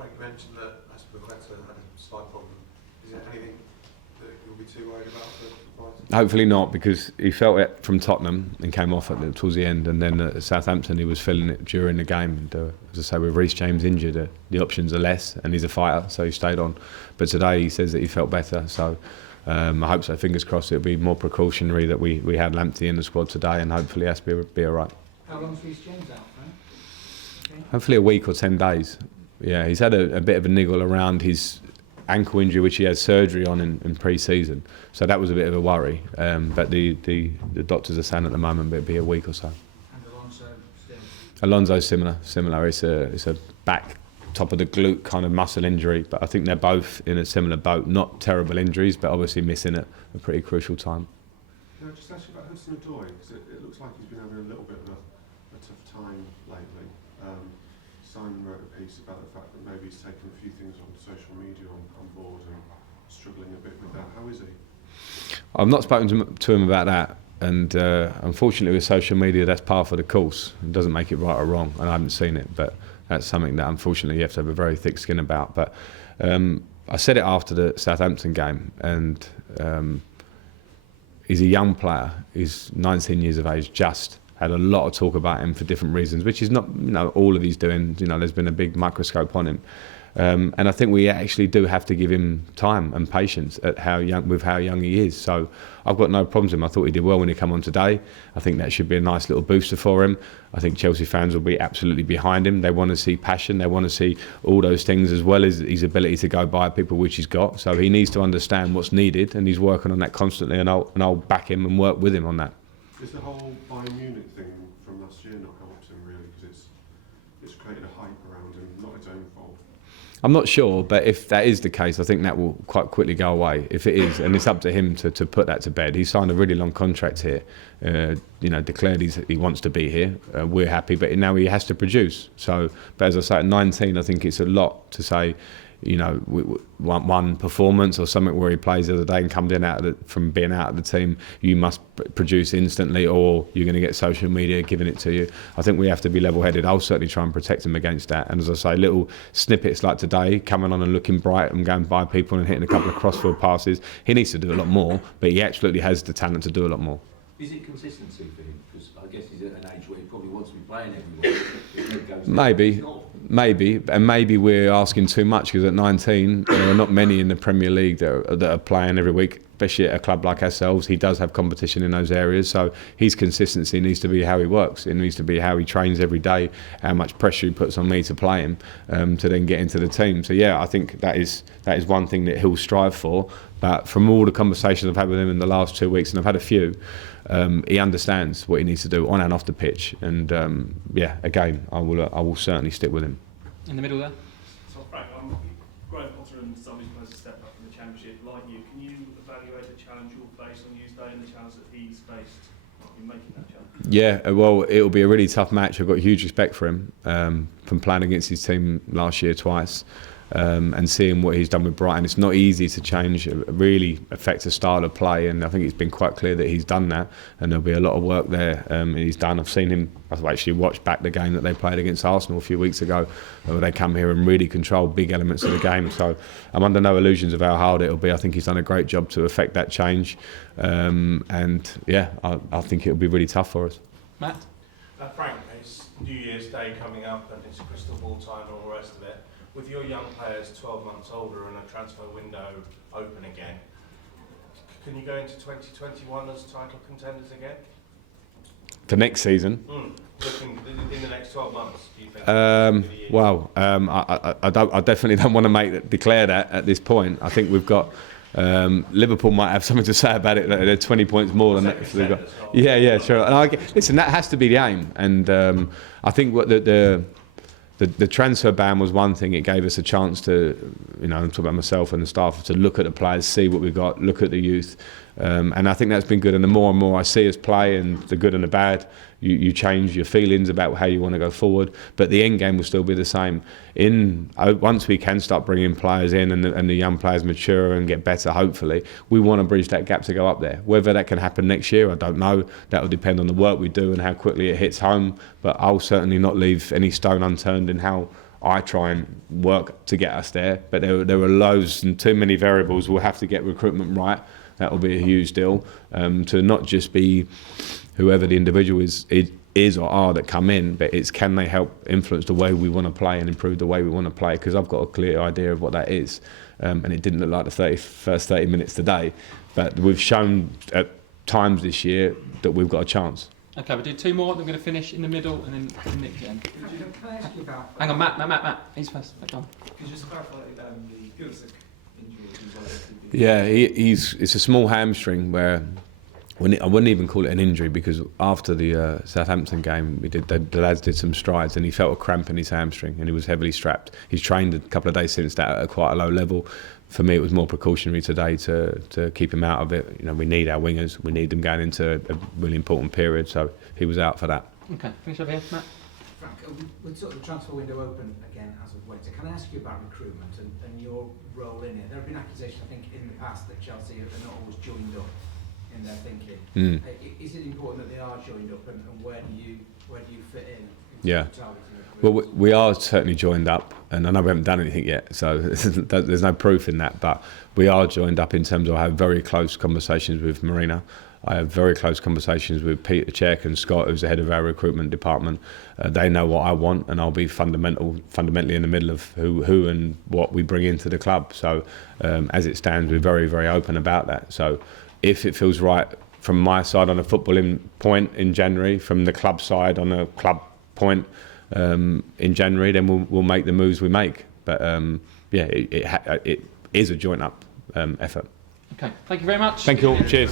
Frank mentioned that Aspilicueta had a slight problem. Is there anything that you'll be too worried about for Brighton? Hopefully not, because he felt it from Tottenham and came off towards the end, and then at Southampton he was feeling it during the game. And as I say, with Reece James injured, the options are less, and he's a fighter, so he stayed on. But today he says that he felt better, so I hope so. Fingers crossed it'll be more precautionary that we had Lamptey in the squad today, and hopefully Aspie will be all right. How long's Reece James out, Frank? Okay. Hopefully a week or 10 days. Yeah, he's had a bit of a niggle around his ankle injury, which he had surgery on in pre-season, so that was a bit of a worry. But the doctors are saying at the moment it'll be a week or so. And Alonso still? Alonso's similar. It's a back, top of the glute kind of muscle injury, but I think they're both in a similar boat. Not terrible injuries, but obviously missing at a pretty crucial time. Can I just ask you about Hudson-Odoi? Because it looks like he's been having a little bit of a tough time lately. Simon wrote a piece about the fact that maybe he's taken a few things on social media on board and struggling a bit with that. How is he? I've not spoken to him about that, and unfortunately with social media that's par for the course. It doesn't make it right or wrong, and I haven't seen it, but that's something that unfortunately you have to have a very thick skin about. But I said it after the Southampton game, and he's a young player. He's 19 years of age, just had a lot of talk about him for different reasons, which is not, all of he's doing. There's been a big microscope on him, and I think we actually do have to give him time and patience at how young he is. So I've got no problems with him. I thought he did well when he came on today. I think that should be a nice little booster for him. I think Chelsea fans will be absolutely behind him. They want to see passion. They want to see all those things, as well as his ability to go by people, which he's got. So he needs to understand what's needed, and he's working on that constantly. And I'll back him and work with him on that. Is the whole Bayern Munich thing from last year not helped him really, because it's created a hype around him, not its own fault? I'm not sure, but if that is the case, I think that will quite quickly go away. If it is, and it's up to him to put that to bed. He signed a really long contract here, declared he wants to be here. We're happy, but now he has to produce. So, but as I say, at 19, I think it's a lot to say. One performance or something where he plays the other day and comes in from being out of the team, you must produce instantly, or you're going to get social media giving it to you. I think we have to be level-headed. I'll certainly try and protect him against that. And as I say, little snippets like today, coming on and looking bright and going by people and hitting a couple of crossfield passes, he needs to do a lot more, but he absolutely has the talent to do a lot more. Is it consistency for him? Because I guess he's at an age where he probably wants to be playing everywhere. Maybe we're asking too much, because at 19 there are not many in the Premier League that are playing every week, especially at a club like ourselves. He does have competition in those areas, so his consistency needs to be how he works. It needs to be how he trains every day, how much pressure he puts on me to play him, to then get into the team. So yeah, I think that is one thing that he'll strive for. But from all the conversations I've had with him in the last 2 weeks, and I've had a few, he understands what he needs to do on and off the pitch. And again, I will certainly stick with him. In the middle there. So Frank, Graham Potter and somebody who has a step up from the Championship, like you, can you evaluate the challenge you'll face on Tuesday and the challenge that he's faced in making that challenge? Yeah, well, it'll be a really tough match. I've got huge respect for him, from playing against his team last year twice. And seeing what he's done with Brighton. It's not easy to change, really affect a style of play, and I think it's been quite clear that he's done that, and there'll be a lot of work there he's done. I've actually watched back the game that they played against Arsenal a few weeks ago, where they come here and really control big elements of the game. So I'm under no illusions of how hard it'll be. I think he's done a great job to affect that change, I think it'll be really tough for us. Matt? Frank, it's New Year's Day coming up and it's crystal ball time and all the rest of it. With your young players 12 months older and a transfer window open again, can you go into 2021 as title contenders again? For next season? Looking in the next 12 months, do you think? I definitely don't want to declare that at this point. I think we've got Liverpool might have something to say about it. They're 20 points more than that. So yeah, sure. And listen, that has to be the aim. And I think what the transfer ban was one thing. It gave us a chance to, I'm talking about myself and the staff, to look at the players, see what we've got, look at the youth. And I think that's been good. And the more and more I see us play, and the good and the bad, you change your feelings about how you want to go forward. But the end game will still be the same. Once we can start bringing players in and the young players mature and get better, hopefully, we want to bridge that gap to go up there. Whether that can happen next year, I don't know. That will depend on the work we do and how quickly it hits home. But I'll certainly not leave any stone unturned in how I try and work to get us there, but there are loads and too many variables. We'll have to get recruitment right. That will be a huge deal, to not just be whoever the individual is or are that come in, but it's can they help influence the way we want to play and improve the way we want to play, because I've got a clear idea of what that is, and it didn't look like the first 30 minutes today, but we've shown at times this year that we've got a chance. Okay, we'll do two more. Then we're going to finish in the middle and then Nick again. Can I ask you about... Hang on, Matt. He's first. Go on. Could you just clarify the Pulisic injury? Yeah, it's a small hamstring where I wouldn't even call it an injury, because after the Southampton game, the lads did some strides and he felt a cramp in his hamstring and he was heavily strapped. He's trained a couple of days since that at quite a low level. For me, it was more precautionary today to keep him out of it. You know, we need our wingers. We need them going into a really important period. So he was out for that. Okay, finish over here, Matt. Frank, with sort of the transfer window open again as of Wednesday, can I ask you about recruitment and your role in it? There have been accusations, I think, in the past that Chelsea are not always joined up in their thinking. Is it important that they are joined up, and where do you fit in? Yeah. Well, we are certainly joined up, and I know we haven't done anything yet, so there's no proof in that, but we are joined up in terms of I have very close conversations with Marina. I have very close conversations with Peter Cech and Scott, who's the head of our recruitment department. They know what I want, and I'll be fundamentally in the middle of who and what we bring into the club. So as it stands, we're very, very open about that. So if it feels right from my side on a footballing point in January, from the club side on a club point in January, then we'll make the moves we make. But it is a joint up effort. Okay, thank you very much. Thank you all. Cheers.